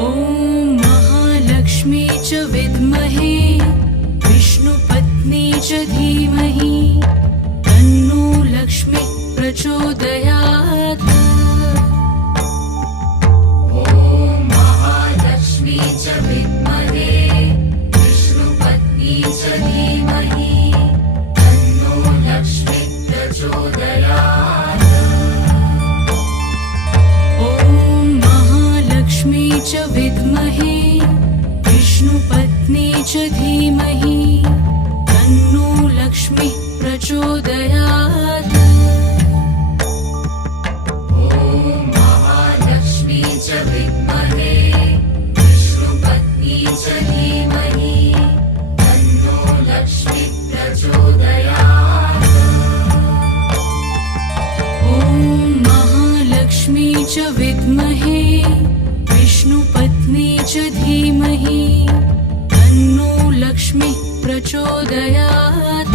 ॐ महालक्ष्मी च विद्महे विष्णुपत्नी च धीमहि तन्नो लक्ष्मी प्रचोदयात्। ॐ महालक्ष्मी च विद्महे विष्णुपत्नी च धीमहि तन्नो लक्ष्मी प्रचोदयात्। ॐ महालक्ष्मी च विद्महे विष्णुपत्नी च धीमहि तन्नो लक्ष्मी प्रचोदयात्। ॐ महालक्ष्मी च विद्महे विष्णुपत्नी च धीमहि तन्नो लक्ष्मी प्रचोदयात्। ॐ महालक्ष्मी च विद्महे विष्णुपत्नी च धीमहि तन्नो लक्ष्मी प्रचोदयात्।